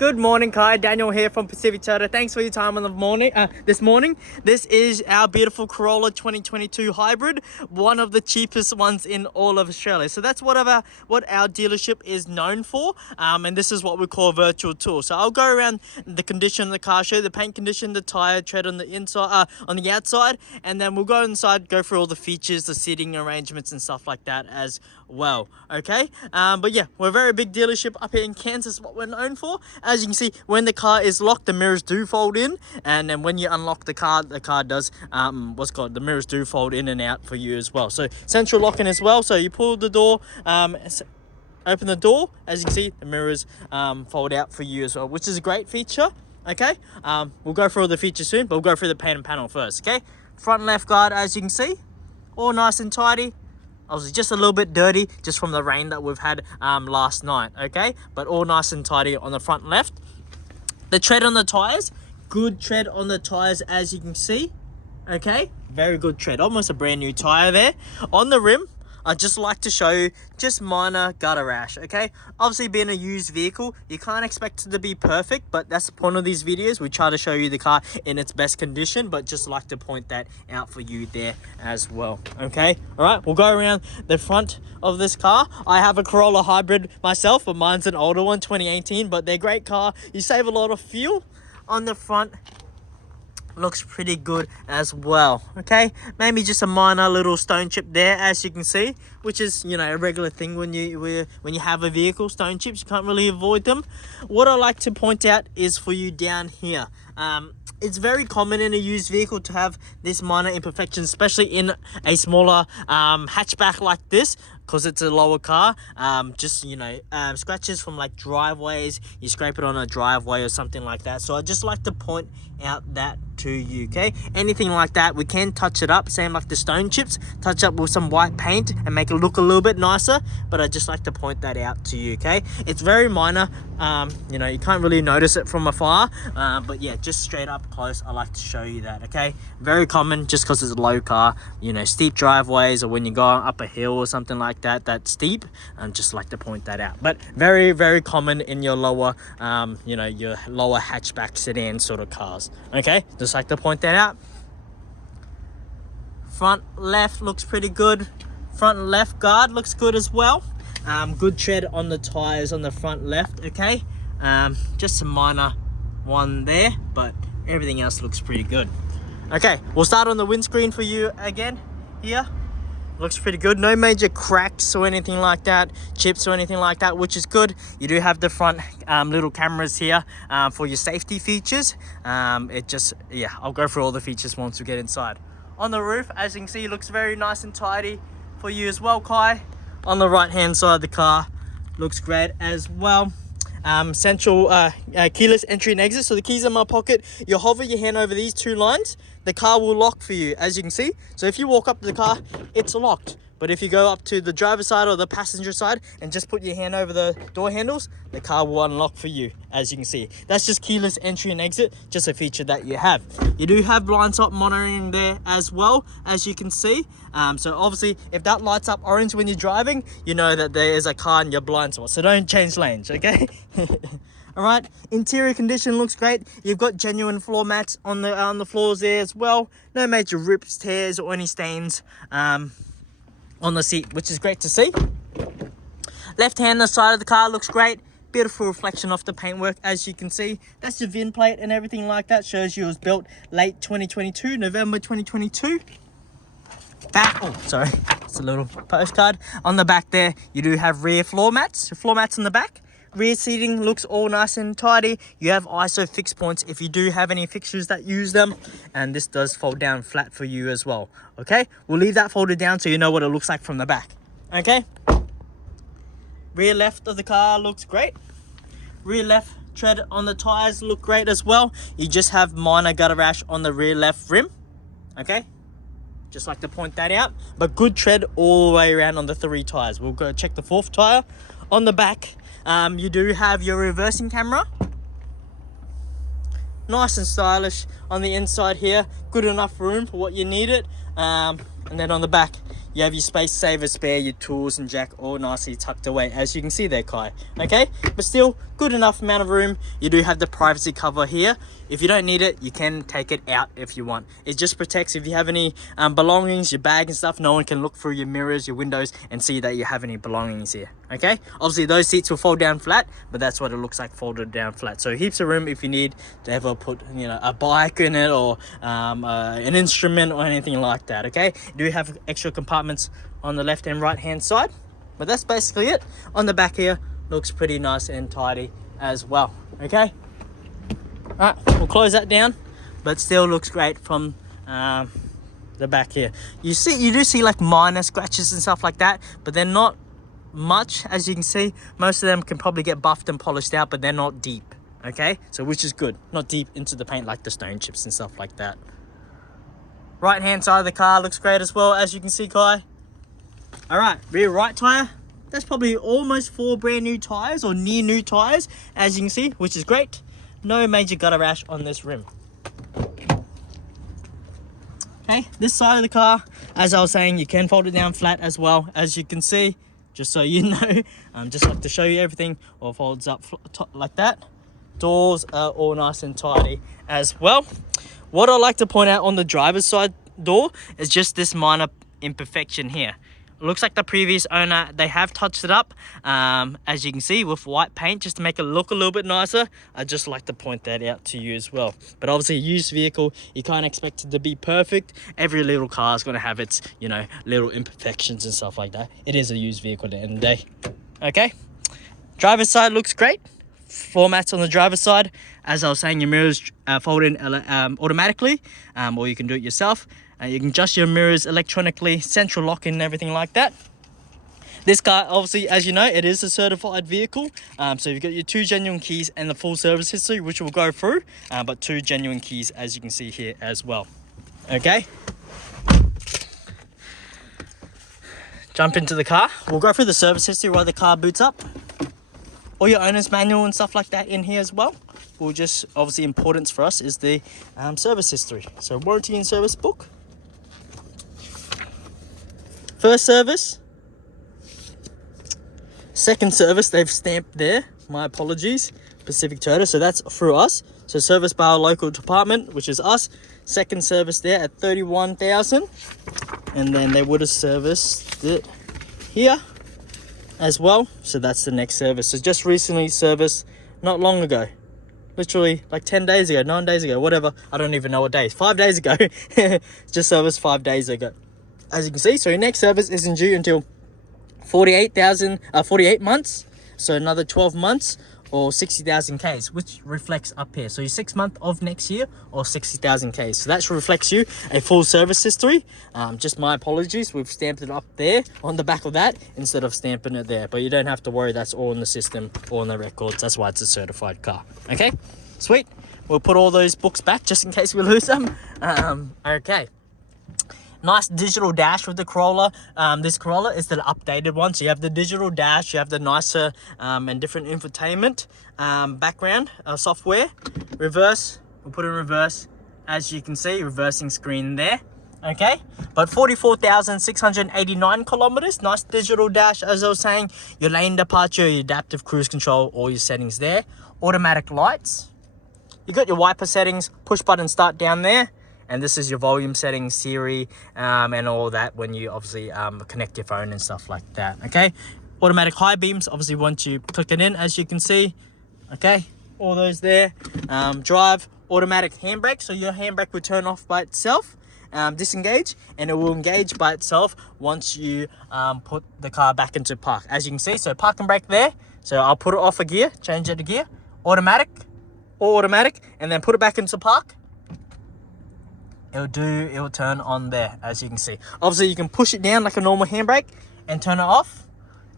Good morning, Kai. Daniel here from Pacific Toyota. Thanks for your time on the morning. This morning, this is our beautiful Corolla 2022 hybrid, one of the cheapest ones in all of Australia. So that's what our dealership is known for, and this is what we call a virtual tour. So I'll go around the condition of the car, show you the paint condition, the tire tread on the inside, on the outside, and then we'll go inside, go through all the features, the seating arrangements, and stuff like that as well. Okay, but yeah, we're a very big dealership up here in Kansas. What we're known for. As you can see, when the car is locked, the mirrors do fold in, and then when you unlock the car does the mirrors do fold in and out for you as well. So central locking as well. So you pull the door, open the door. As you can see, the mirrors fold out for you as well, which is a great feature. Okay, we'll go through all the features soon, but we'll go through the paint and panel first. Okay, front left guard, as you can see, all nice and tidy. Obviously just a little bit dirty just from the rain that we've had last night, okay? But all nice and tidy on the front left. The tread on the tires, good tread on the tires as you can see, okay? Very good tread, almost a brand new tire there. On the rim, I'd just like to show you just minor gutter rash, okay? Obviously being a used vehicle, you can't expect it to be perfect, but that's the point of these videos. We try to show you the car in its best condition, but just like to point that out for you there as well, okay? All right, we'll go around the front of this car. I have a Corolla hybrid myself, but mine's an older one, 2018, but they're a great car. You save a lot of fuel on the front. Looks pretty good as well, okay? Maybe just a minor little stone chip there, as you can see, which is, you know, a regular thing when you have a vehicle. Stone chips, you can't really avoid them. What I like to point out is for you down here, it's very common in a used vehicle to have this minor imperfection, especially in a smaller hatchback like this, because it's a lower car. Just, you know, scratches from like driveways, you scrape it on a driveway or something like that. So I just like to point out that to you, okay? Anything like that, we can touch it up, same like the stone chips, touch up with some white paint and make it look a little bit nicer, but I just like to point that out to you, okay? It's very minor, you know, you can't really notice it from afar, but yeah, just straight up close, I like to show you that, okay? Very common, just because it's a low car, you know, steep driveways, or when you go up a hill or something like that, that's steep, and just like to point that out. But very, very common in your lower, you know, your lower hatchback sedan sort of cars, okay? Just like to point that out. Front left looks pretty good. Front left guard looks good as well. Good tread on the tires on the front left, okay? Just a minor one there, but everything else looks pretty good. Okay, we'll start on the windscreen for you again here. Looks pretty good. No major cracks or anything like that, chips or anything like that, which is good. You do have the front little cameras here for your safety features. It just, yeah, I'll go through all the features once we get inside. On the roof, as you can see, looks very nice and tidy for you as well, Kai. On the right hand side of the car, looks great as well. Central keyless entry and exit, so the keys in my pocket. You hover your hand over these two lines, the car will lock for you, as you can see. So if you walk up to the car, it's locked, but if you go up to the driver's side or the passenger side and just put your hand over the door handles, the car will unlock for you, as you can see. That's just keyless entry and exit, just a feature that you have. You do have blind spot monitoring there as well, as you can see. So obviously if that lights up orange when you're driving, you know that there is a car in your blind spot, so don't change lanes, okay? All right, interior condition looks great. You've got genuine floor mats on the floors there as well. No major rips, tears, or any stains on the seat, which is great to see. Left hand side of the car looks great. Beautiful reflection off the paintwork, as you can see. That's your VIN plate and everything like that. Shows you it was built late 2022, November 2022. Back, oh sorry, it's a little postcard. On the back there, you do have rear floor mats on the back. Rear seating looks all nice and tidy. You have ISO fixed points if you do have any fixtures that use them, and this does fold down flat for you as well, okay? We'll leave that folded down so you know what it looks like from the back, okay? Rear left of the car looks great. Rear left tread on the tires look great as well. You just have minor gutter rash on the rear left rim, okay? Just like to point that out, but good tread all the way around on the three tires. We'll go check the fourth tire. On the back, you do have your reversing camera. Nice and stylish on the inside here. Good enough room for what you need it. And then on the back, you have your space saver spare, your tools and jack all nicely tucked away, as you can see there, Kai. Okay, but still good enough amount of room. You do have the privacy cover here. If you don't need it, you can take it out if you want. It just protects if you have any belongings, your bag and stuff, no one can look through your mirrors, your windows, and see that you have any belongings here, okay? Obviously, those seats will fold down flat, but that's what it looks like folded down flat. So heaps of room if you need to ever put, you know, a bike in it, or an instrument or anything like that, okay? You do have extra compartments on the left and right hand side, but that's basically it. On the back here, looks pretty nice and tidy as well, okay? All right, we'll close that down, but still looks great from the back here. You do see like minor scratches and stuff like that, but they're not much. As you can see, most of them can probably get buffed and polished out, but they're not deep, okay? So which is good, not deep into the paint like the stone chips and stuff like that. Right hand side of the car looks great as well, as you can see, Kai. All right, rear right tire, that's probably almost 4 brand new tires, or near new tires, as you can see, which is great. No major gutter rash on this rim. Okay, this side of the car, as I was saying, you can fold it down flat as well, as you can see, just so you know. Just like to show you everything, all folds up like that. Doors are all nice and tidy as well. What I like to point out on the driver's side door is just this minor imperfection here. It looks like the previous owner, they have touched it up, as you can see, with white paint, just to make it look a little bit nicer. I just like to point that out to you as well. But obviously, a used vehicle, you can't expect it to be perfect. Every little car is going to have its, you know, little imperfections and stuff like that. It is a used vehicle at the end of the day. Okay, driver's side looks great. Formats on the driver's side, as I was saying, your mirrors fold in automatically, or you can do it yourself. You can adjust your mirrors electronically, central lock and everything like that. This car, obviously, as you know, it is a certified vehicle. So you've got your 2 genuine keys and the full service history, which we'll go through, but 2 genuine keys, as you can see here as well. Okay. Jump into the car. We'll go through the service history while the car boots up. All your owner's manual and stuff like that in here as well. We'll just, obviously, importance for us is the service history. So warranty and service book. First service. Second service, they've stamped there. My apologies. Pacific Toyota, so that's through us. So service by our local department, which is us. Second service there at 31,000. And then they would have serviced it here as well. So that's the next service. So just recently serviced, not long ago. Literally like 10 days ago, 9 days ago, whatever. I don't even know what days. 5 days ago. Just serviced 5 days ago. As you can see, so your next service isn't due until 48 months. So another 12 months or 60,000 Ks, which reflects up here. So your 6 month of next year or 60,000 Ks. So that reflects you a full service history. Just my apologies. We've stamped it up there on the back of that instead of stamping it there. But you don't have to worry. That's all in the system, all in the records. That's why it's a certified car. Okay, sweet. We'll put all those books back just in case we lose them. Okay. Nice digital dash with the Corolla. This Corolla is the updated one. So you have the digital dash, you have the nicer and different infotainment background software. Reverse, we'll put in reverse. As you can see, reversing screen there. Okay, but 44,689 kilometers. Nice digital dash, as I was saying. Your lane departure, your adaptive cruise control, all your settings there. Automatic lights. You got your wiper settings, push button start down there. And this is your volume settings, Siri, and all that when you obviously connect your phone and stuff like that, okay? Automatic high beams, obviously once you click it in, as you can see, okay? All those there. Drive, automatic handbrake, so your handbrake will turn off by itself, disengage, and it will engage by itself once you put the car back into park. As you can see, so park and brake there. So I'll put it off a gear, change it to gear, automatic, or automatic, and then put it back into park. It'll turn on there, as you can see. Obviously, you can push it down like a normal handbrake and turn it off,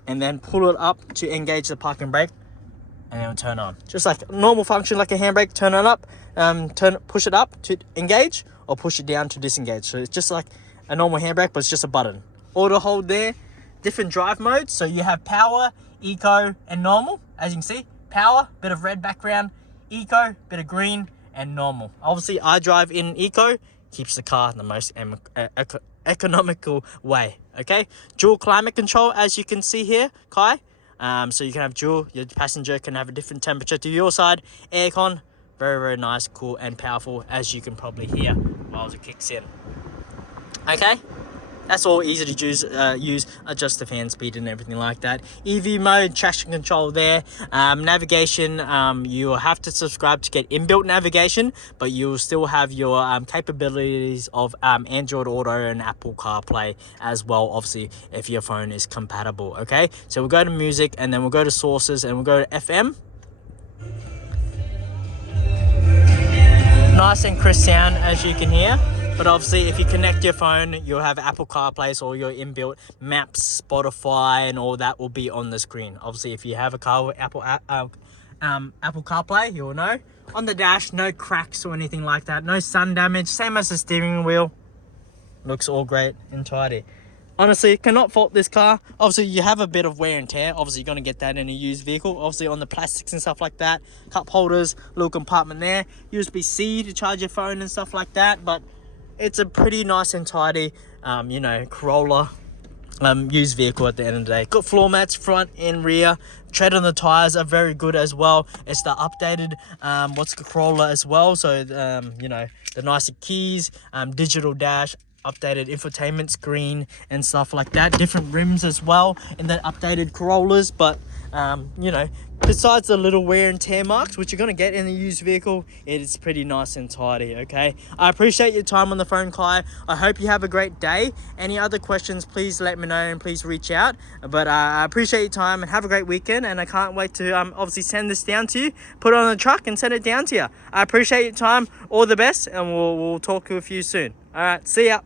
and then pull it up to engage the parking brake, and it'll turn on. Just like a normal function, like a handbrake, turn it up, push it up to engage, or push it down to disengage. So it's just like a normal handbrake, but it's just a button. Auto hold there, different drive modes. So you have power, eco, and normal. As you can see, power, bit of red background, eco, bit of green, and normal. Obviously, I drive in eco. Keeps the car in the most economical way, okay? Dual climate control, as you can see here, Kai. So you can have dual, your passenger can have a different temperature to your side. Aircon, very, very nice, cool and powerful, as you can probably hear while it kicks in. Okay, that's all easy to use, adjust the fan speed and everything like that. EV mode, traction control there. Navigation, you'll have to subscribe to get inbuilt navigation, but you'll still have your capabilities of Android Auto and Apple CarPlay as well, obviously, if your phone is compatible. Okay, so we'll go to music, and then we'll go to sources, and we'll go to FM. Nice and crisp sound, as you can hear. But obviously, if you connect your phone, you'll have Apple CarPlay, so all your inbuilt maps, Spotify, and all that will be on the screen. Obviously, if you have a car with Apple CarPlay, you'll know. On the dash, no cracks or anything like that. No sun damage. Same as the steering wheel. Looks all great and tidy. Honestly, cannot fault this car. Obviously, you have a bit of wear and tear. Obviously, you're going to get that in a used vehicle. Obviously, on the plastics and stuff like that. Cup holders, little compartment there. USB-C to charge your phone and stuff like that. But it's a pretty nice and tidy, Corolla used vehicle at the end of the day. Good floor mats, front and rear. Tread on the tires are very good as well. It's the updated Corolla as well. So, the nicer keys, digital dash, updated infotainment screen and stuff like that. Different rims as well in the updated Corollas, but besides the little wear and tear marks, which you're going to get in the used vehicle, it is pretty nice and tidy. Okay, I appreciate your time on the phone, Kai. I hope you have a great day. Any other questions, please let me know and please reach out. But I appreciate your time and have a great weekend, and I can't wait to obviously send this down to you, put it on the truck and send it down to you. I appreciate your time. All the best, and we'll talk with you soon. All right, see ya.